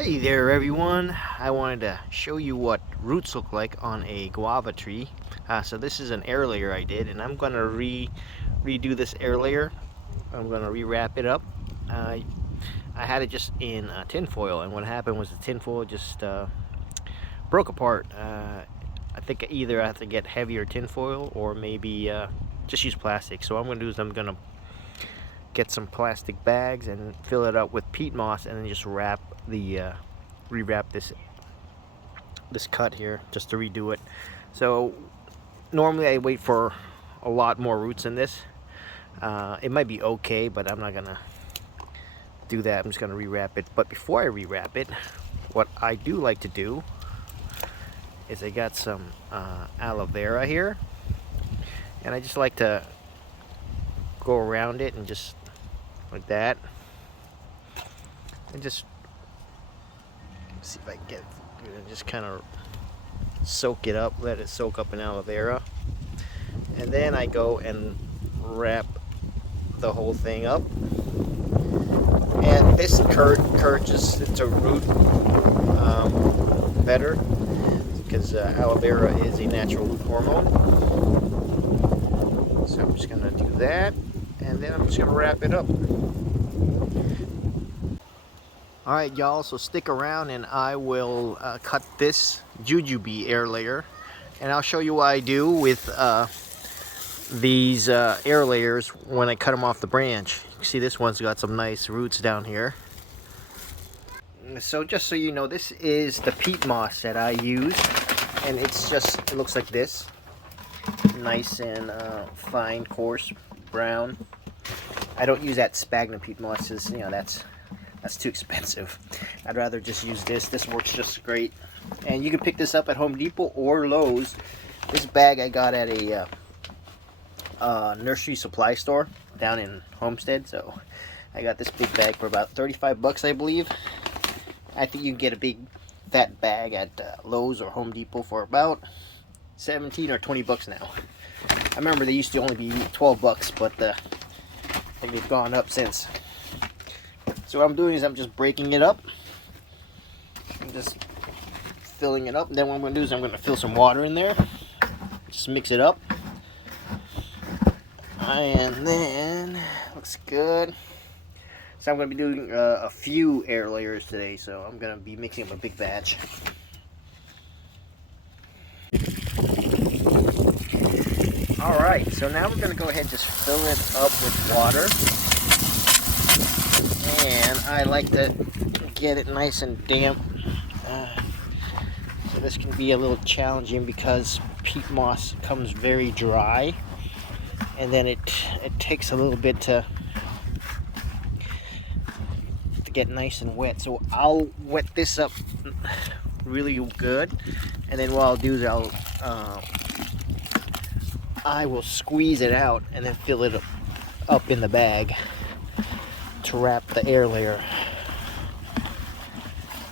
Hey there everyone, I wanted to show you what roots look like on a guava tree. So this is an air layer I did, and I'm going to redo this air layer. I'm going to rewrap it up. I had it just in tin foil, and what happened was the tin foil just broke apart. I think either I have to get heavier tin foil or maybe just use plastic. So what I'm going to do is I'm going to get some plastic bags and fill it up with peat moss, and then just rewrap this cut here just to redo it. So normally I wait for a lot more roots in this. It might be okay, but I'm not gonna do that. I'm just gonna rewrap it. But before I rewrap it, what I do like to do is I got some aloe vera here, and I just like to go around it and just like that, and just see if I can get it, and just kind of soak it up, let it soak up in aloe vera, and then I go and wrap the whole thing up. And this encourages it to root better, because aloe vera is a natural root hormone. So I'm just gonna do that, and then I'm just gonna wrap it up. Alright y'all, so stick around and I will cut this Jujubee air layer, and I'll show you what I do with these air layers when I cut them off the branch. You see this one's got some nice roots down here. So just so you know, this is the peat moss that I use, and it looks like this. Nice and fine, coarse, brown. I don't use that sphagnum peat moss, because, you know, that's too expensive. I'd rather just use this. This works just great. And you can pick this up at Home Depot or Lowe's. This bag I got at a nursery supply store down in Homestead. So I got this big bag for about 35 bucks, I believe. I think you can get a big fat bag at Lowe's or Home Depot for about 17 or 20 bucks now. I remember they used to only be 12 bucks, but I think they've gone up since. So what I'm doing is I'm just breaking it up. I'm just filling it up. And then what I'm going to do is I'm going to fill some water in there. Just mix it up. And then, looks good. So I'm going to be doing a few air layers today. So I'm going to be mixing up a big batch. Alright, so now we're going to go ahead and just fill it up with water. And I like to get it nice and damp. So this can be a little challenging because peat moss comes very dry, and then it takes a little bit to get nice and wet. So I'll wet this up really good, and then what I'll do is I will squeeze it out and then fill it up in the bag to wrap the air layer.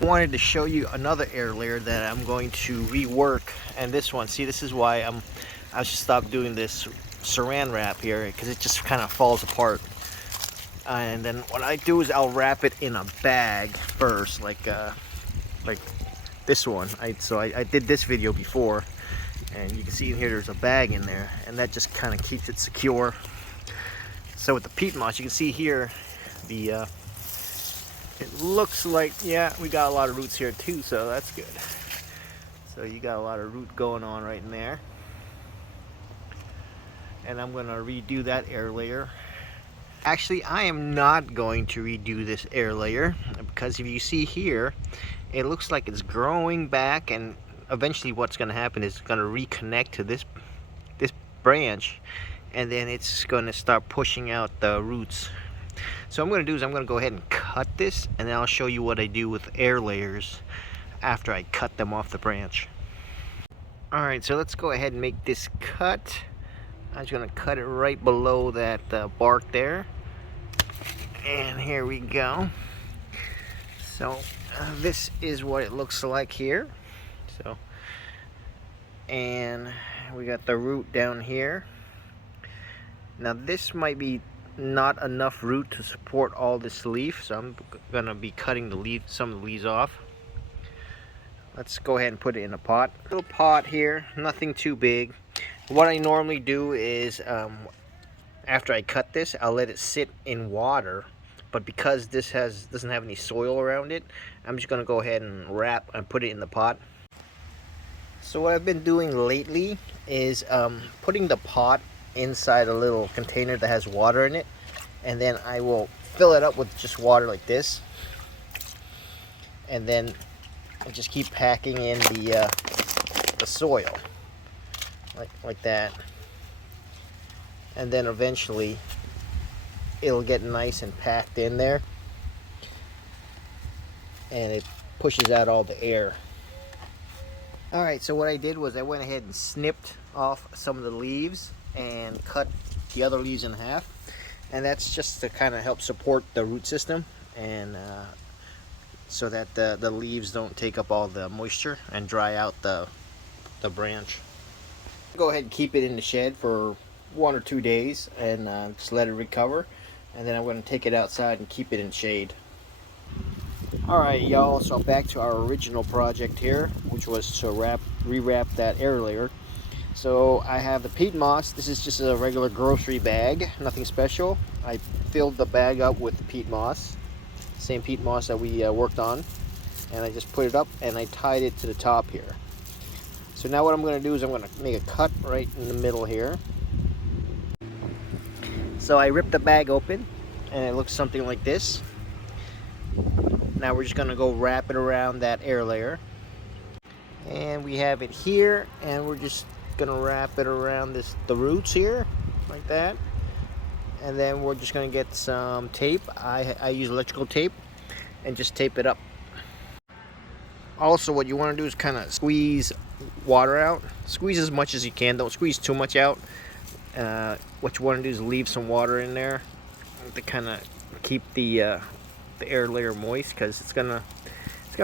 I wanted to show you another air layer that I'm going to rework, and this one, see, this is why I should stop doing this saran wrap here, because it just kind of falls apart. And then what I do is I'll wrap it in a bag first, like this one. I did this video before, and you can see in here there's a bag in there, and that just kind of keeps it secure. So with the peat moss, you can see here, it looks like, yeah, we got a lot of roots here too, so that's good. So you got a lot of root going on right in there. And I'm gonna redo that air layer. Actually, I am not going to redo this air layer, because if you see here, it looks like it's growing back, and eventually what's gonna happen is it's gonna reconnect to this branch, and then it's gonna start pushing out the roots. So what I'm going to do is I'm going to go ahead and cut this, and then I'll show you what I do with air layers after I cut them off the branch. Alright, so let's go ahead and make this cut. I'm just going to cut it right below that bark there. And here we go. So this is what it looks like here. So, and we got the root down here. Now this might be not enough root to support all this leaf, so I'm gonna be cutting the leaf, some of the leaves off. Let's go ahead and put it in a pot. Little pot here, nothing too big. What I normally do is after I cut this, I'll let it sit in water, but because this doesn't have any soil around it, I'm just gonna go ahead and wrap and put it in the pot. So what I've been doing lately is putting the pot inside a little container that has water in it, and then I will fill it up with just water like this, and then I just keep packing in the soil like that, and then eventually it'll get nice and packed in there, and it pushes out all the air. Alright, so what I did was I went ahead and snipped off some of the leaves and cut the other leaves in half, and that's just to kind of help support the root system, and so that the leaves don't take up all the moisture and dry out the branch. Go ahead and keep it in the shed for 1 or 2 days and just let it recover, and then I'm going to take it outside and keep it in shade. Alright y'all, so back to our original project here, which was to rewrap that air layer. So I have the peat moss. This is just a regular grocery bag, nothing special. I filled the bag up with peat moss, same peat moss that we worked on, and I just put it up and I tied it to the top here. So now what I'm going to do is I'm going to make a cut right in the middle here. So I ripped the bag open and it looks something like this. Now we're just going to go wrap it around that air layer, and we have it here, and we're just going to wrap it around the roots here like that, and then we're just going to get some tape. I use electrical tape and just tape it up. Also, what you want to do is kind of squeeze water out. Squeeze as much as you can, don't squeeze too much out. What you want to do is leave some water in there to kind of keep the air layer moist, because it's gonna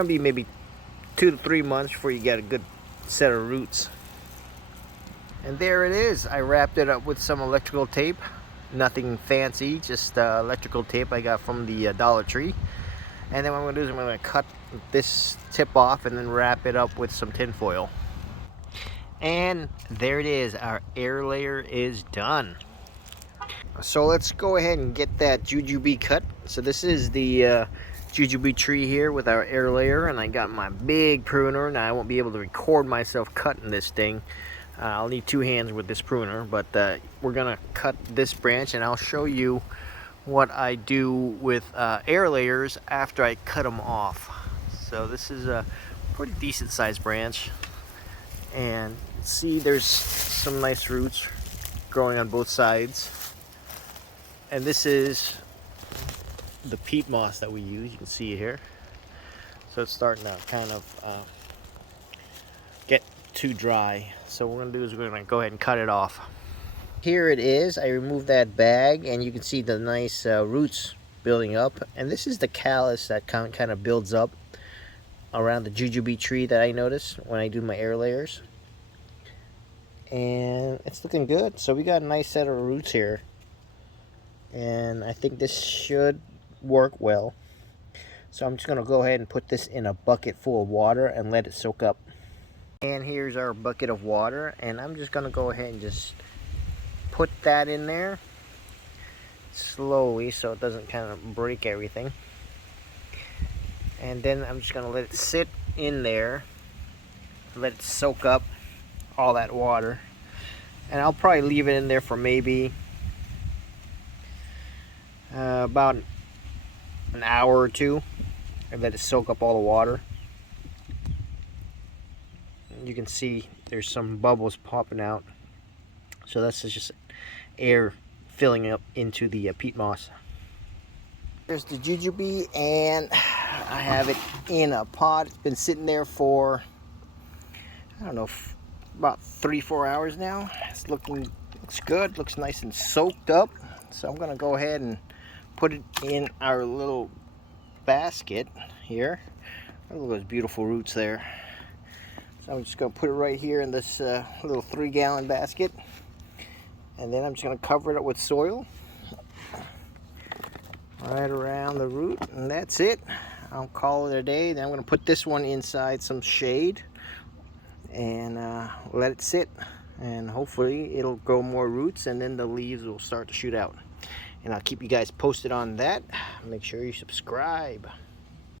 be maybe 2 to 3 months before you get a good set of roots. And there it is. I wrapped it up with some electrical tape, nothing fancy, just electrical tape I got from the Dollar Tree. And then what I'm gonna do is I'm gonna cut this tip off and then wrap it up with some tin foil. And there it is, our air layer is done. So let's go ahead and get that jujubee cut. So this is the jujubee tree here with our air layer, and I got my big pruner. Now I won't be able to record myself cutting this thing. I'll need 2 hands with this pruner, but we're gonna cut this branch, and I'll show you what I do with air layers after I cut them off. So this is a pretty decent sized branch, and see there's some nice roots growing on both sides. And this is the peat moss that we use. You can see it here. So it's starting to kind of get too dry. So what we're going to do is we're going to go ahead and cut it off. Here it is. I removed that bag, and you can see the nice roots building up. And this is the callus that kind of builds up around the jujubee tree that I notice when I do my air layers. And it's looking good. So we got a nice set of roots here, and I think this should work well. So I'm just going to go ahead and put this in a bucket full of water and let it soak up. And here's our bucket of water, and I'm just going to go ahead and just put that in there slowly so it doesn't kind of break everything. And then I'm just going to let it sit in there, let it soak up all that water. And I'll probably leave it in there for maybe about an hour or 2, and let it soak up all the water. You can see there's some bubbles popping out, so that's just air filling up into the peat moss. There's the jujubee, and I have it in a pot. It's been sitting there for, I don't know, about 3-4 hours now. It's looks good, looks nice and soaked up. So I'm gonna go ahead and put it in our little basket here. Look at those beautiful roots there. So I'm just gonna put it right here in this little 3-gallon basket, and then I'm just gonna cover it up with soil. right around the root, and that's it. I'll call it a day. Then I'm going to put this one inside some shade and let it sit, and hopefully it'll grow more roots, and then the leaves will start to shoot out. And I'll keep you guys posted on that. Make sure you subscribe.